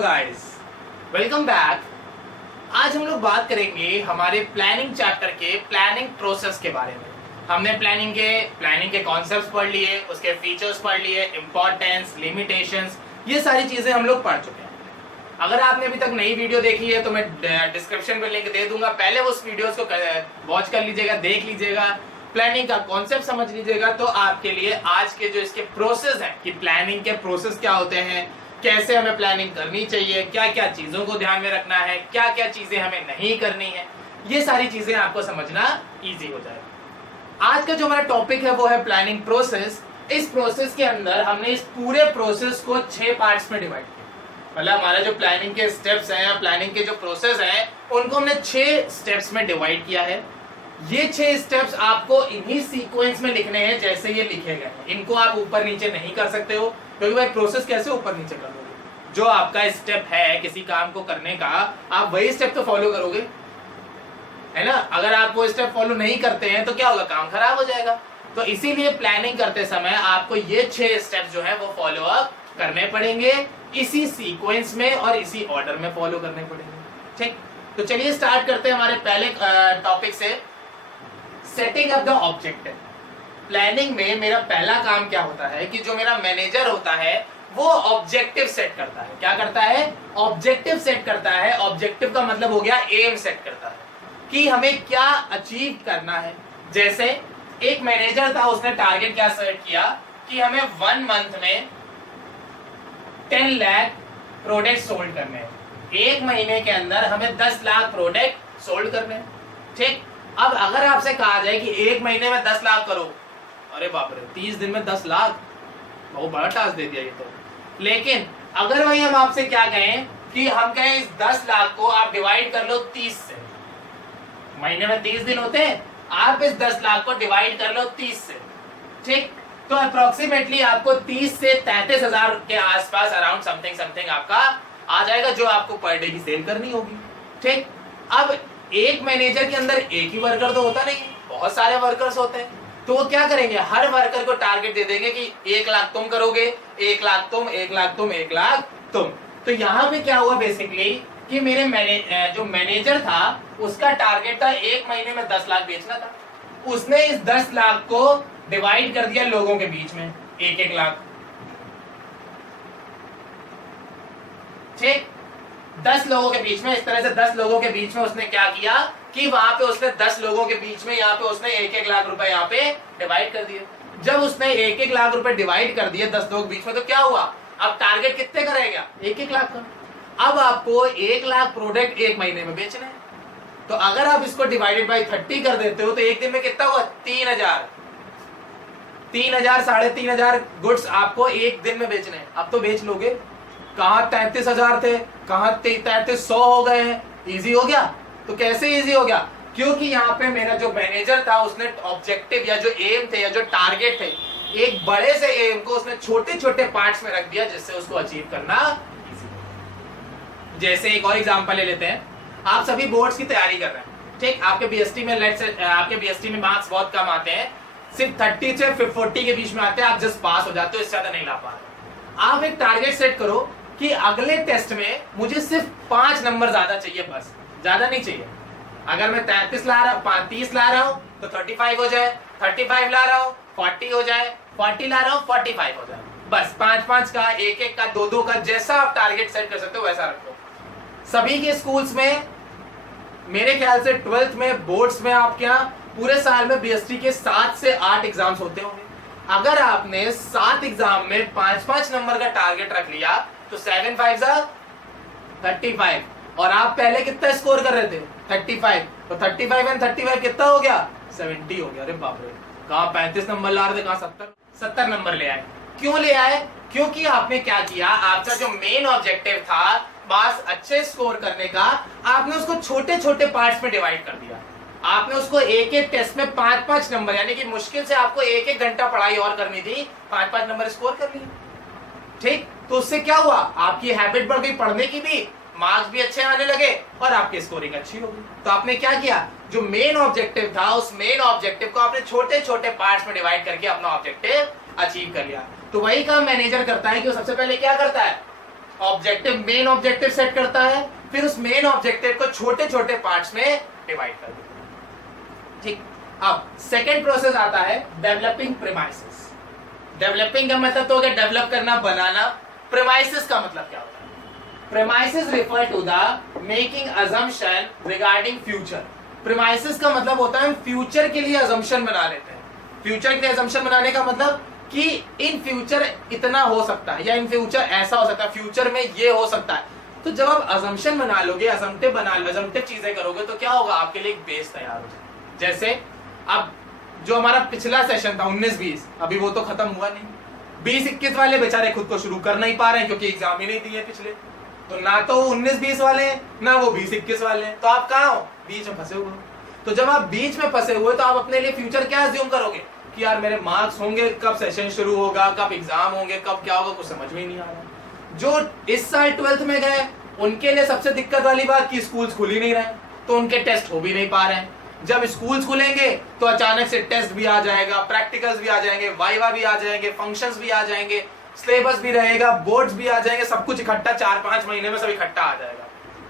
Guys, welcome back. आज हम लोग बात करेंगे हमारे प्लानिंग चैप्टर के प्लानिंग प्रोसेस के बारे में। हमने प्लानिंग के कॉन्सेप्ट्स पढ़ लिए, उसके फीचर्स पढ़ लिए, इंपॉर्टेंस, लिमिटेशंस, ये सारी चीजें हम लोग पढ़ चुके हैं। अगर आपने अभी तक नई वीडियो देखी है तो मैं डिस्क्रिप्शन में लिंक दे दूंगा, पहले उस वीडियोस को वॉच कर लीजिएगा, देख लीजिएगा, प्लानिंग का कॉन्सेप्ट समझ लीजिएगा। तो आपके लिए आज के जो इसके प्रोसेस हैं कि प्लानिंग के प्रोसेस क्या होते हैं, कैसे हमें प्लानिंग करनी चाहिए, क्या क्या चीजों को ध्यान में रखना है, क्या क्या चीजें हमें नहीं करनी है, ये सारी चीजें आपको समझना इजी हो जाएगा। आज का जो हमारा टॉपिक है वो है प्लानिंग प्रोसेस। इस प्रोसेस के अंदर हमने इस पूरे प्रोसेस को 6 पार्ट्स में डिवाइड किया। मतलब हमारा जो प्लानिंग के स्टेप्स हैं या प्लानिंग के जो प्रोसेस हैं उनको हमने 6 स्टेप्स में डिवाइड किया है। ये 6 स्टेप्स आपको इन्हीं सीक्वेंस में लिखने हैं जैसे ये लिखे गए हैं। इनको आप ऊपर नीचे नहीं कर सकते हो, क्योंकि भाई प्रोसेस कैसे ऊपर नीचे कर लोगे। जो आपका स्टेप है किसी काम को करने का, आप वही स्टेप तो फॉलो करोगे, है ना। अगर आप वो स्टेप फॉलो नहीं करते हैं तो क्या होगा, काम खराब हो जाएगा। तो इसीलिए प्लानिंग करते समय आपको ये 6 स्टेप्स जो है वो फॉलो अप करने पड़ेंगे, इसी सीक्वेंस में और इसी ऑर्डर में फॉलो करने पड़ेंगे। ठीक, तो चलिए स्टार्ट करते हैं हमारे पहले टॉपिक से, setting up the objective. Planning में मेरा पहला काम क्या होता है कि जो मेरा मैनेजर होता है वो ऑब्जेक्टिव सेट करता है। क्या करता है? ऑब्जेक्टिव सेट करता है। ऑब्जेक्टिव का मतलब हो गया एम सेट करता है कि हमें क्या अचीव करना है। जैसे एक मैनेजर था, उसने टारगेट क्या सेट किया कि हमें 1 मंथ में 10 लाख प्रोडक्ट सोल्ड करने हैं। 1 महीने के अंदर हमें 10 लाख प्रोडक्ट सोल्ड करने हैं। ठीक, अब अगर आपसे कहा जाए कि 1 महीने में 10 लाख करो, अरे बाप रे, 30 दिन में 10 लाख, बहुत बड़ा टास्क दे दिया ये तो। लेकिन अगर वही हम आपसे क्या कहें कि हम कहें इस 10 लाख को आप डिवाइड कर लो 30 से, महीने में 30 दिन होते हैं, आप इस 10 लाख को डिवाइड कर लो 30 से। ठीक, तो अप्रोक्सीमेटली आपको 30 से 33,000 के आसपास अराउंड समथिंग आपका आ जाएगा, जो आपको पर डे की सेल करनी होगी। ठीक, अब एक मैनेजर के अंदर एक ही वर्कर तो होता नहीं, बहुत सारे वर्कर्स होते हैं। तो वो क्या करेंगे, हर वर्कर को टारगेट दे देंगे कि 1 लाख तुम करोगे, 1 लाख तुम, 1 लाख तुम, 1 लाख तुम। तो यहाँ पे क्या हुआ बेसिकली कि मेरे जो मैनेजर था उसका टारगेट था 1 महीने में 10 लाख बेचना था। उसने इस 10 लाख को डिवाइड कर दिया लोगों के बीच में, 1-1 लाख। ठीक, 10 लोगों के बीच में, इस तरह से 10 लोगों के बीच में उसने क्या किया कि वहां पे उसने 10 लोगों के बीच में यहाँ पे उसने 1-1 लाख रुपए यहाँ पे डिवाइड कर दिए। जब उसने 1-1 लाख रुपए डिवाइड कर दिए 10 लोगों के बीच में, तो क्या हुआ, अब टारगेट कितने का रहेगा, 1-1 लाख का। अब आपको 1 लाख प्रोडक्ट 1 महीने में बेचने हैं। तो अगर आप इसको डिवाइडेड बाई 30 कर देते हो तो एक दिन में कितना हुआ, 3,000, 3,000-3,500 गुड्स आपको एक दिन में बेचने हैं। अब तो बेच लोगे। कहां 33,000 थे, कहां 3300 हो गए हैं। इजी हो गया। तो कैसे इजी हो गया, क्योंकि यहाँ पे मेरा जो मैनेजर था उसने ऑब्जेक्टिव या जो एम थे या जो टारगेट थे, एक बड़े से एम को उसने छोटे छोटे पार्ट्स में रख दिया जिससे उसको अचीव करना इजी। जैसे एक और एग्जांपल ले लेते हैं, आप सभी बोर्ड्स की तैयारी कर रहे हैं। ठीक, आपके बीएसटी में मार्क्स बहुत कम आते हैं, सिर्फ 30 से 40 के बीच में आते हैं, आप जस्ट पास हो जाते हो, इससे ज्यादा नहीं ला पा रहे। आप एक टारगेट सेट करो कि अगले टेस्ट में मुझे सिर्फ 5 नंबर ज्यादा चाहिए, बस ज्यादा नहीं चाहिए। अगर मैं 30 ला रहा हूं तो 35 हो जाए, 35 ला रहा हूं 40 हो जाए, 40 ला रहा हूं 45 हो जाए। बस 5-5 का, 1-1 का, 2-2 का, जैसा आप टारगेट सेट कर सकते हो वैसा रखो। सभी के स्कूल्स में मेरे ख्याल से 12th में बोर्ड्स में आपके यहाँ पूरे साल में बीएसटी के 7 से 8 एग्जाम्स होते होंगे। अगर आपने 7 एग्जाम में 5-5 नंबर का टारगेट रख लिया तो 7-5 35, और आप पहले कितना स्कोर कर रहे थे, 35, तो 35 एंड 35 कितना हो गया, 70 हो गया। अरे बाप रे, कहाँ 35 नंबर ला रहे थे, कहाँ 70 नंबर ले आए। क्यों ले आए? क्योंकि आपने क्या किया, आपका जो मेन ऑब्जेक्टिव था बस अच्छे स्कोर करने का, आपने उसको छोटे छोटे पार्ट्स में डिवाइड कर दिया। आपने उसको एक एक टेस्ट में 5-5 नंबर, यानी कि मुश्किल से आपको 1-1 घंटा पढ़ाई और करनी थी, 5-5 नंबर स्कोर कर लिए। ठीक, तो उससे क्या हुआ, आपकी हैबिट बढ़ गई पढ़ने की भी, मार्क्स भी अच्छे आने लगे और आपकी स्कोरिंग अच्छी हो गई। तो आपने क्या किया, जो मेन ऑब्जेक्टिव था उस मेन ऑब्जेक्टिव को आपने छोटे छोटे पार्ट्स में डिवाइड करके अपना ऑब्जेक्टिव अचीव कर लिया। तो वही काम मैनेजर करता है कि वो सबसे पहले क्या करता है, ऑब्जेक्टिव मेन ऑब्जेक्टिव सेट करता है, फिर उस मेन ऑब्जेक्टिव को छोटे छोटे पार्ट्स में डिवाइड कर देता है। ठीक, अब सेकेंड प्रोसेस आता है डेवलपिंग प्रीमाइसेस। डेवलपिंग का मतलब तो हो गया डेवलप करना, बनाना। प्रीमाइसेस का मतलब क्या होता है? Premises refer to the making assumption regarding future. Premises का मतलब होता है हम फ्यूचर के लिए अजम्पशन बना लेते हैं। फ्यूचर के लिए अजम्पशन बनाने का मतलब कि इन फ्यूचर इतना हो सकता है या इन फ्यूचर ऐसा हो सकता है, फ्यूचर में ये हो सकता है। तो जब आप अजम्पशन बना लोगे, अजम्पटिव चीजें करोगे तो क्या होगा, आपके लिए एक बेस तैयार हो जाएगा। जैसे अब जो हमारा पिछला सेशन था 19-20, अभी वो तो खत्म हुआ नहीं। 20-21 वाले बेचारे खुद को शुरू कर नहीं पा रहे हैं क्योंकि एग्जाम ही नहीं दिए पिछले। तो ना तो 19-20 वाले हैं, ना वो 20-21 वाले हैं, तो आप कहाँ हो? बीच में फंसे हुए। तो जब आप बीच में फंसे हुए तो आप अपने लिए फ्यूचर क्या अज्यूम करोगे कि यार मेरे मार्क्स होंगे, कब सेशन शुरू होगा, कब एग्जाम होंगे, कब क्या होगा, कुछ समझ में ही नहीं आ रहा। जो इस साल 12th में गए उनके लिए सबसे दिक्कत वाली बात कि स्कूल्स खुल ही नहीं रहे, तो उनके टेस्ट हो भी नहीं पा रहे हैं। जब स्कूल्स खुलेंगे तो अचानक से टेस्ट भी आ जाएगा, प्रैक्टिकल्स भी आ जाएंगे, वाइवा भी आ जाएंगे, फंक्शंस भी आ जाएंगे, सिलेबस भी रहेगा, बोर्ड्स भी आ जाएंगे, सब कुछ इकट्ठा 4-5 महीने में सब इकट्ठा आ जाएगा।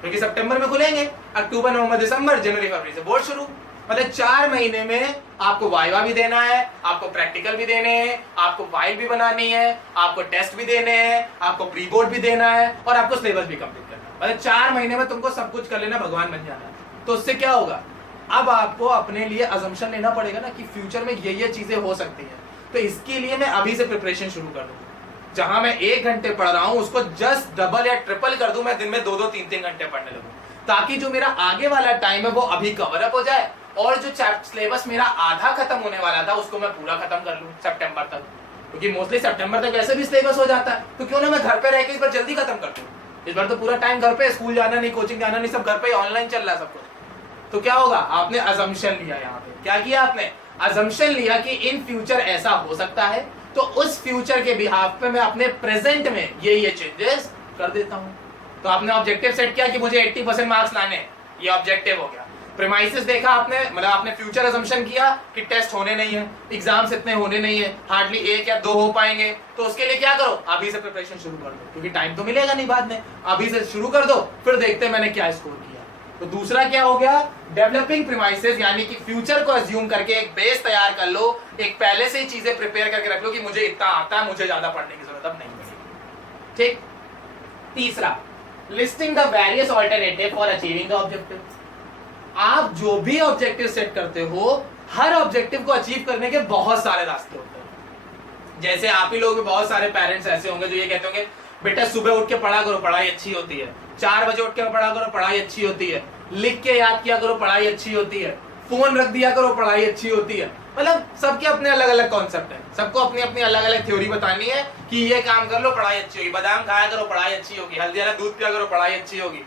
क्योंकि सितंबर में खुलेंगे, अक्टूबर, नवंबर, दिसंबर, जनवरी, फरवरी से बोर्ड शुरू। मतलब 4 महीने में आपको वाइवा भी देना है, आपको प्रैक्टिकल भी देने हैं, आपको फाइल भी बनानी है, आपको टेस्ट भी देने हैं, आपको प्री बोर्ड भी देना है और आपको सिलेबस भी कंप्लीट करना है। मतलब 4 महीने में तुमको सब कुछ कर लेना, भगवान बन जाना है। तो उससे क्या होगा, अब आपको अपने लिए अजम्पशन लेना पड़ेगा ना कि फ्यूचर में ये चीजें हो सकती हैं। तो इसके लिए मैं अभी से प्रिपरेशन शुरू कर दूं। जहां मैं 1 घंटे पढ़ रहा हूं उसको जस्ट डबल या ट्रिपल कर दूं, मैं दिन में 2-2, 3-3 घंटे पढ़ने लगूं, ताकि जो मेरा आगे वाला टाइम है वो अभी कवर अप हो जाए और जो सिलेबस मेरा आधा खत्म होने वाला था उसको मैं पूरा खत्म कर लूं सितंबर तक। क्योंकि मोस्टली सितंबर तक वैसे भी सिलेबस हो जाता है, तो क्यों ना मैं घर पे रह के इस बार जल्दी खत्म कर दूं। इस बार तो पूरा टाइम घर पे, स्कूल जाना नहीं, कोचिंग जाना नहीं, सब घर पे ऑनलाइन चल रहा है सब कुछ। तो क्या होगा, आपने अजम्पशन लिया। यहाँ पे क्या किया आपने, अजम्पशन लिया कि इन फ्यूचर ऐसा हो सकता है, तो उस फ्यूचर के बिहाफ पे मैं अपने प्रेजेंट में ये चेंजेस कर देता हूं। तो आपने ऑब्जेक्टिव सेट किया कि मुझे 80% मार्क्स लाने हैं, ये ऑब्जेक्टिव हो गया। प्रीमाइसेस देखा आपने, मतलब आपने फ्यूचर अजम्पशन किया कि टेस्ट होने नहीं है, एग्जाम्स इतने होने नहीं है, हार्डली 1 या 2 हो पाएंगे। तो उसके लिए क्या करो, अभी से प्रिपरेशन शुरू कर दो, क्योंकि टाइम तो मिलेगा नहीं बाद में। अभी से शुरू कर दो, फिर देखते हैं मैंने क्या स्कोर किया। तो दूसरा क्या हो गया, डेवलपिंग प्रीमाइसेस, यानी कि फ्यूचर को अज्यूम करके एक बेस तैयार कर लो, एक पहले से ही चीजें प्रिपेयर करके रख लो कि मुझे इतना आता है, मुझे ज्यादा पढ़ने की जरूरत अब नहीं पड़ेगी। ठीक। तीसरा, listing the various alternative for achieving the objective. आप जो भी ऑब्जेक्टिव सेट करते हो, हर ऑब्जेक्टिव को अचीव करने के बहुत सारे रास्ते होते हैं। जैसे आप ही लोग भी, बहुत सारे पेरेंट्स ऐसे होंगे जो ये कहते होंगे बेटा सुबह उठ के पढ़ा करो, पढ़ाई अच्छी होती है, 4 बजे उठ के पढ़ा करो, पढ़ाई अच्छी होती है, लिख के याद किया करो, पढ़ाई अच्छी होती है, फोन रख दिया करो, पढ़ाई अच्छी होती है। मतलब सबके अपने अलग अलग कॉन्सेप्ट है, सबको अपनी अपनी अलग अलग थ्योरी बतानी है कि ये काम कर लो पढ़ाई अच्छी होगी, बादाम खाया करो पढ़ाई अच्छी होगी, हल्दी वाला दूध पिया करो पढ़ाई अच्छी होगी।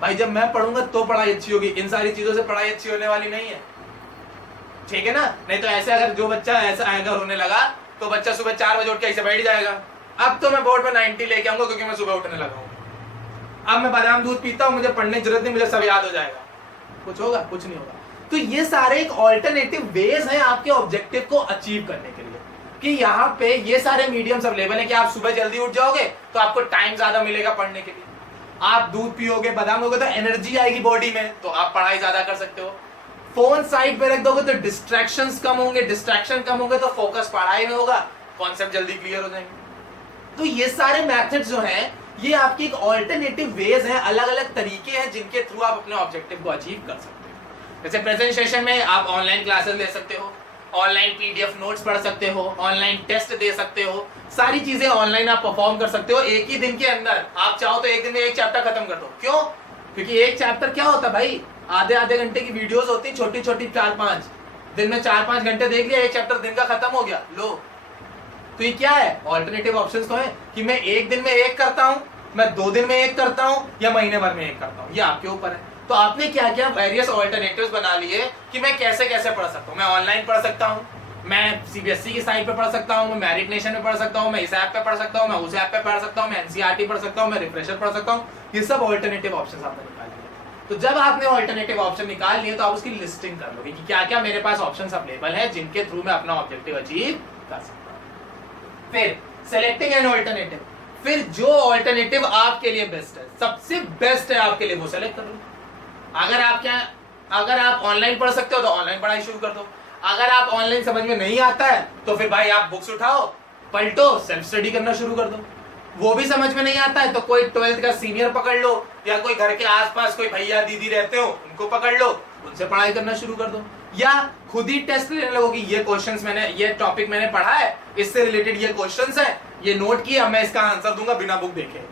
भाई जब मैं पढ़ूंगा तो पढ़ाई अच्छी होगी, इन सारी चीजों से पढ़ाई अच्छी होने वाली नहीं है। ठीक है ना। नहीं तो ऐसे अगर जो बच्चा ऐसा अगर होने लगा तो बच्चा सुबह 4 बजे उठ के ऐसे बैठ जाएगा। अब तो मैं बोर्ड में 90 लेके आऊंगा क्योंकि मैं सुबह उठने लगा हूँ। अब मैं बादाम दूध पीता हूँ, मुझे पढ़ने की जरूरत नहीं, मुझे सब याद हो जाएगा। कुछ होगा? कुछ नहीं होगा। तो ये सारे एक ऑल्टरनेटिव वेज हैं आपके ऑब्जेक्टिव को अचीव करने के लिए, कि यहाँ पे ये सारे मीडियम्स अवेलेबल है कि आप सुबह जल्दी उठ जाओगे तो आपको टाइम ज्यादा मिलेगा पढ़ने के लिए। आप दूध पियोगे, बादाम होगे तो एनर्जी आएगी बॉडी में, तो आप पढ़ाई ज्यादा कर सकते हो। फोन साइड पे रख दोगे तो डिस्ट्रैक्शंस कम होंगे, डिस्ट्रैक्शन कम होंगे तो फोकस पढ़ाई में होगा, कॉन्सेप्ट जल्दी क्लियर हो जाएंगे। तो ये सारे मेथड्स जो हैं ये आपकी एक ऑल्टरनेटिव वेज है, अलग अलग तरीके हैं जिनके थ्रू आप अपने ऑब्जेक्टिव को अचीव कर सकते हो। जैसे प्रेजेंटेशन में आप ऑनलाइन क्लासेस ले सकते हो, ऑनलाइन पीडीएफ नोट्स पढ़ सकते हो, ऑनलाइन टेस्ट दे सकते हो, सारी चीजें ऑनलाइन आप परफॉर्म कर सकते हो एक ही दिन के अंदर। आप चाहो तो एक दिन में एक चैप्टर खत्म कर दो। क्यों? क्योंकि एक चैप्टर क्या होता है भाई, आधे घंटे की वीडियोस होती, छोटी छोटी 4-5, दिन में 4-5 घंटे देख लिया, एक चैप्टर दिन का खत्म हो गया। लो, तो ये क्या है, ऑल्टरनेटिव ऑप्शंस तो है कि मैं एक दिन में एक करता हूं, मैं 2 दिन में एक करता हूं, या महीने भर में एक करता हूं, ये आपके ऊपर है। तो आपने क्या किया, वेरियस ऑल्टरनेटिव्स बना लिए कि मैं कैसे कैसे पढ़ सकता हूं। मैं ऑनलाइन पढ़ सकता हूं, मैं सीबीएसई की साइट पे पढ़ सकता हूं, मैं मेरिट नेशन में पढ़ सकता हूं, मैं इस ऐप पे पढ़ सकता हूं, मैं उस ऐप पे पढ़ सकता हूं, मैं एनसीईआरटी पढ़ सकता हूं, मैं रिफ्रेशर पढ़ सकता हूं। ये सब ऑल्टरनेटिव ऑप्शंस आपने निकाल लिए। तो जब आपने ऑल्टरनेटिव ऑप्शन निकाल लिए तो आप उसकी लिस्टिंग कर लोगे कि क्या क्या मेरे पास ऑप्शंस अवेलेबल है जिनके थ्रू मैं अपना ऑब्जेक्टिव अचीव कर सकता हूं। फिर सेलेक्टिंग एन ऑल्टरनेटिव, फिर जो ऑल्टरनेटिव आपके लिए बेस्ट है, सबसे बेस्ट है आपके लिए, वो सेलेक्ट कर लो। अगर आप ऑनलाइन पढ़ सकते हो तो ऑनलाइन पढ़ाई शुरू कर दो। अगर आप ऑनलाइन समझ में नहीं आता है तो फिर भाई आप बुक्स उठाओ, पलटो, सेल्फ स्टडी करना शुरू कर दो। वो भी समझ में नहीं आता है तो कोई 12th का सीनियर पकड़ लो, या कोई घर के आसपास कोई भैया दीदी रहते हो उनको पकड़ लो, उनसे पढ़ाई करना शुरू कर दो। या खुद ही टेस्ट लेने लगो कि ये क्वेश्चंस मैंने, ये टॉपिक मैंने पढ़ा है, इससे रिलेटेड ये क्वेश्चंस है, ये नोट किया, मैं इसका आंसर दूंगा बिना बुक देखे।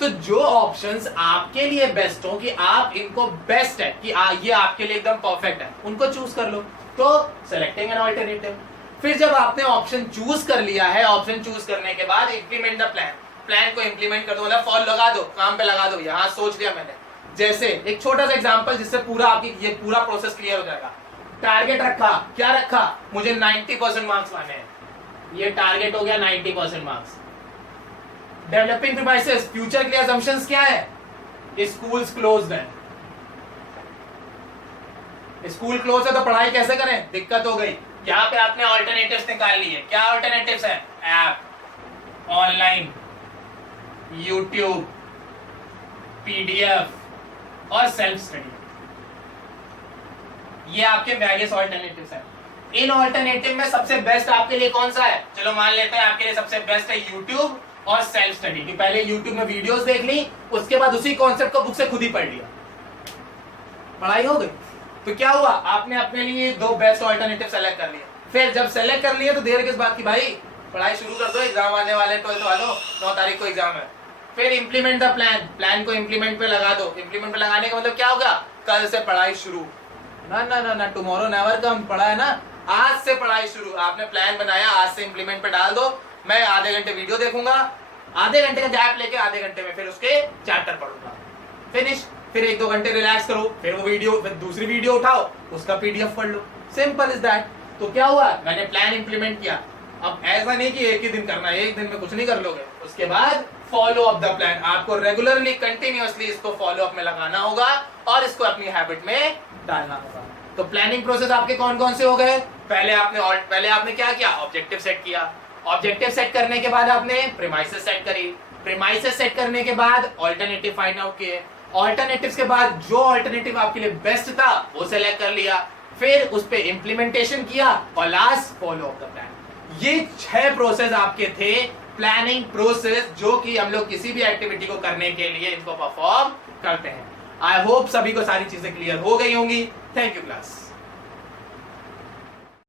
तो जो ऑप्शंस आपके लिए बेस्ट हो, कि आप इनको बेस्ट है कि ये आपके लिए एकदम परफेक्ट है, उनको चूज कर लो। तो सेलेक्टिंग एन ऑल्टरनेटिव। फिर जब आपने ऑप्शन चूज कर लिया है, ऑप्शन चूज करने के बाद इंप्लीमेंट द प्लान, प्लान को इंप्लीमेंट कर दो, मतलब फॉल लगा दो, काम पे लगा दो। यहां सोच लिया मैंने, जैसे एक छोटा सा एग्जांपल जिससे पूरा आपकी ये पूरा प्रोसेस क्लियर हो जाएगा। टारगेट रखा, क्या रखा, मुझे 90% मार्क्स लाने हैं, ये टारगेट हो गया 90% मार्क्स। डेवलपिंग प्रीमाइसेस, फ्यूचर के लिए असम्पशंस क्या है, स्कूल्स क्लोज्ड है, स्कूल क्लोज है तो पढ़ाई कैसे करें, दिक्कत हो गई। यहाँ पे आपने ऑल्टरनेटिव्स निकाल लिए। क्या ऑल्टरनेटिव्स है, ऐप, ऑनलाइन, यूट्यूब, पीडीएफ और सेल्फ स्टडी, ये आपके वेरियस ऑल्टरनेटिव्स हैं। इन ऑल्टरनेटिव में सबसे बेस्ट आपके लिए कौन सा है, चलो मान लेते हैं आपके लिए सबसे बेस्ट है यूट्यूब और सेल्फ स्टडी, कि पहले यूट्यूब में वीडियोस देख ली, उसके बाद उसी कॉन्सेप्ट को बुक से खुद ही पढ़ लिया, पढ़ाई हो गई। तो क्या हुआ, आपने अपने लिए दो बेस्ट ऑल्टरनेटिव सेलेक्ट कर लिए। फिर जब सेलेक्ट कर लिए तो देर किस बात की भाई, पढ़ाई शुरू कर दो, एग्जाम आने वाले 12th वालों, 9 तारीख को एग्जाम है। फिर इंप्लीमेंट द प्लान, प्लान को इंप्लीमेंट पे लगा दो। इंप्लीमेंट पे लगाने का मतलब क्या होगा, कल से पढ़ाई शुरू, ना ना ना ना, टुमारो नेवर कम, पढ़ा है ना, आज से पढ़ाई शुरू। आपने प्लान बनाया, आज से इंप्लीमेंट पे डाल दो। मैं आधे घंटे वीडियो देखूंगा, आधे घंटे का गैप लेके आधे घंटे में फिर उसके चैप्टर पढ़ूंगा, फिनिश। फिर 1-2 घंटे रिलैक्स करो, फिर वो वीडियो, फिर दूसरी वीडियो उठाओ, उसका पीडीएफ पढ़ लो, सिंपल इज दैट। तो क्या हुआ, मैंने प्लान इंप्लीमेंट किया। अब ऐसा नहीं कि एक ही दिन करना है, एक दिन में कुछ नहीं कर लोगे, उसके बाद फॉलो अप द प्लान, आपको रेगुलरली कंटिन्यूअसली इसको फॉलो अप में लगाना होगा और इसको अपनी हैबिट में डालना होगा। तो प्लानिंग प्रोसेस आपके कौन कौन से हो गए, पहले आपने क्या किया, ऑब्जेक्टिव सेट किया। ऑब्जेक्टिव सेट करने के बाद आपने प्रीमाइसेस सेट करी। प्रीमाइसेस सेट करने के बाद ऑल्टरनेटिव फाइंड आउट किए। ऑल्टरनेटिव्स के बाद जो ऑल्टरनेटिव आपके लिए बेस्ट था वो सेलेक्ट कर लिया, फिर उस पे इंप्लीमेंटेशन किया और last follow up the plan. ये 6 प्रोसेस आपके थे, प्लानिंग प्रोसेस, जो कि हम लोग किसी भी एक्टिविटी को करने के लिए इनको परफॉर्म करते हैं। आई होप सभी को सारी चीजें क्लियर हो गई होंगी। Thank you class.